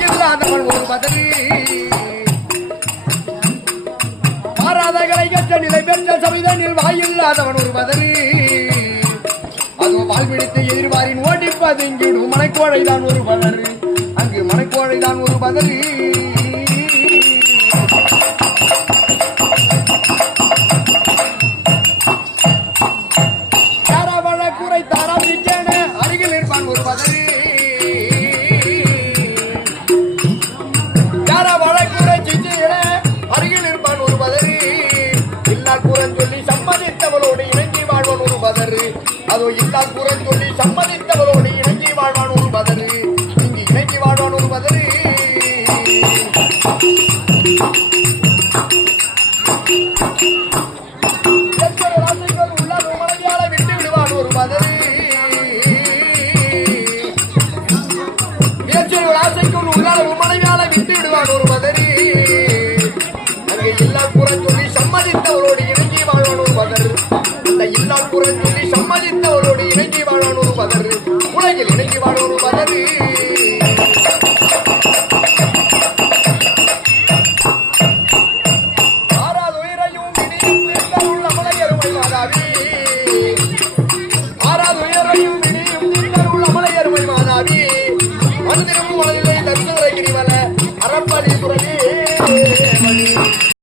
வாயில்லாதவன் ஒரு பதவி மாறாதகளை கற்ற நிலை பெற்ற சபைதனில் வாயில்லாதவன் ஒரு பதவி அதுவும் வாழ்விடுத்து எதிர்பாரின் ஓடிப்பது இங்கிடும் மனைக்கோழைதான் ஒரு பதறி அங்கு மனைக்கோழைதான் ஒரு பதறி அதோ இல்லா குரல் சொல்லி சம்மதித்தவரோடு இணங்கி வாழ்வான் ஒரு பதறு இங்கு இணங்கி வாழ்வான் ஒரு பதறு உள்ளார் மனைவியால விட்டு விடுவான் ஒரு பதறு ஆசைக்குள் உள்ளார் மனைவியால விட்டு விடுவான் ஒரு பதறி அங்கே இல்லா குரல் சொல்லி சம்மதித்தவரோடு இணங்கி வாழ்வான் ஒரு பதறு அந்த இல்லா குரல் சொல்லி